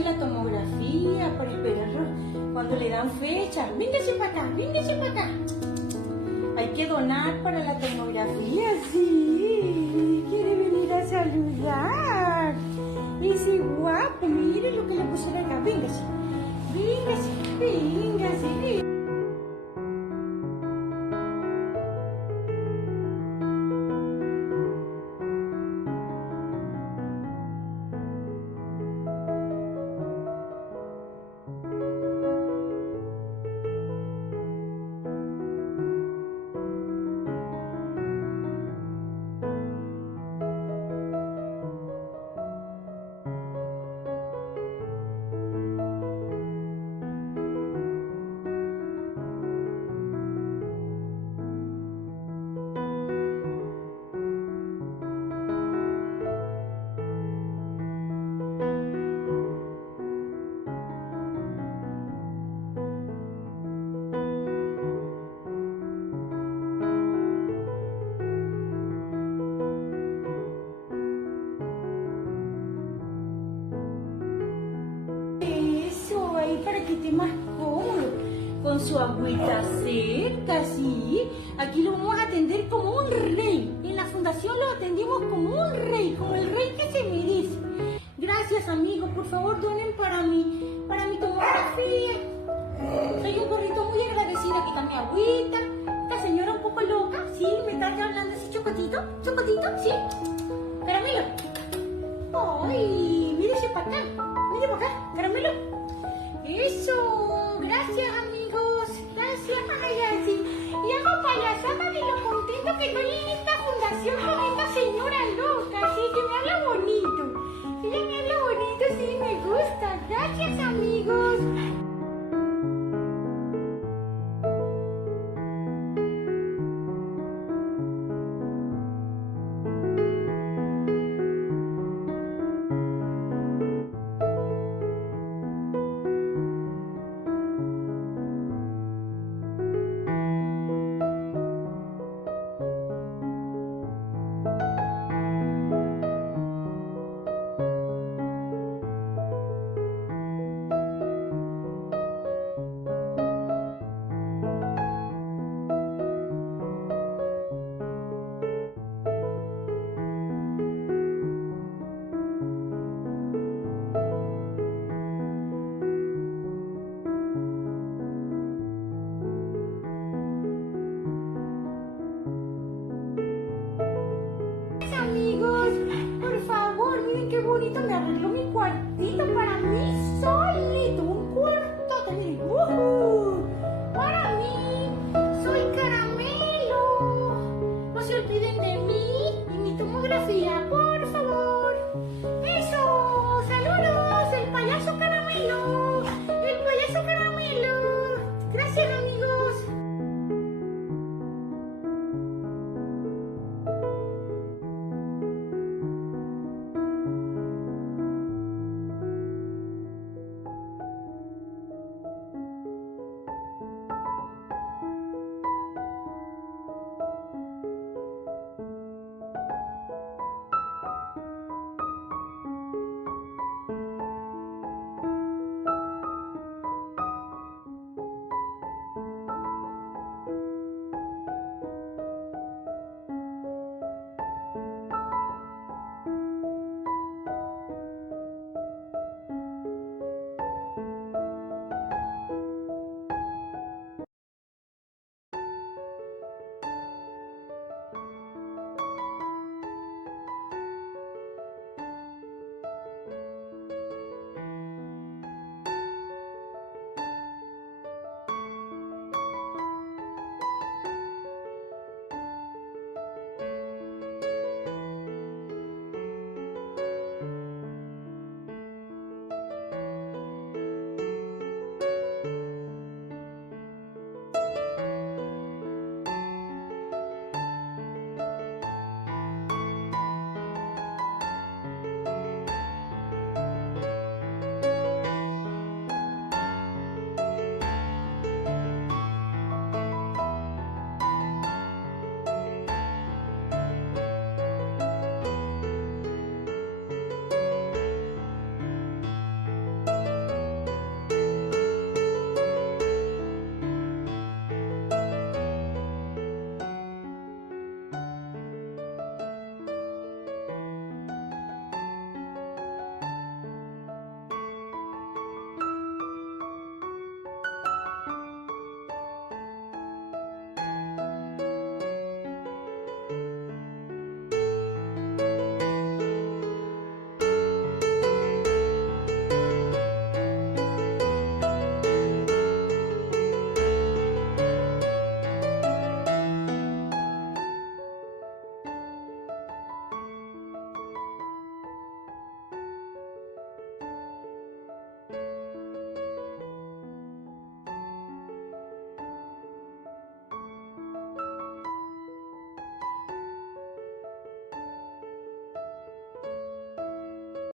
hace la tomografía para esperarlo cuando le dan fecha. Véngase para acá, véngase para acá. Hay que donar para la tomografía, sí. Quiere venir a saludar. Ese guapo, mire lo que le pusieron acá. Véngase, véngase, véngase. Eso, ahí para que esté más cómodo. Con su agüita cerca, sí. Aquí lo vamos a atender como un rey. En la fundación lo atendimos como un rey, como el rey que se merece. Gracias, amigo. Por favor, donen para mi tomografía. Soy un perrito muy agradecido. Aquí está mi agüita. Esta señora un poco loca, sí. Me está hablando así, chocotito, chocotito, sí. Caramelo. Ay, mírese para acá. Mire para acá, caramelo. Eso, gracias amigos, gracias. Ay, así. Y hago payasada de lo contento que estoy en esta fundación con esta señora loca, sí, que me habla bonito. Ella me habla bonito, sí, me gusta. Gracias amigos.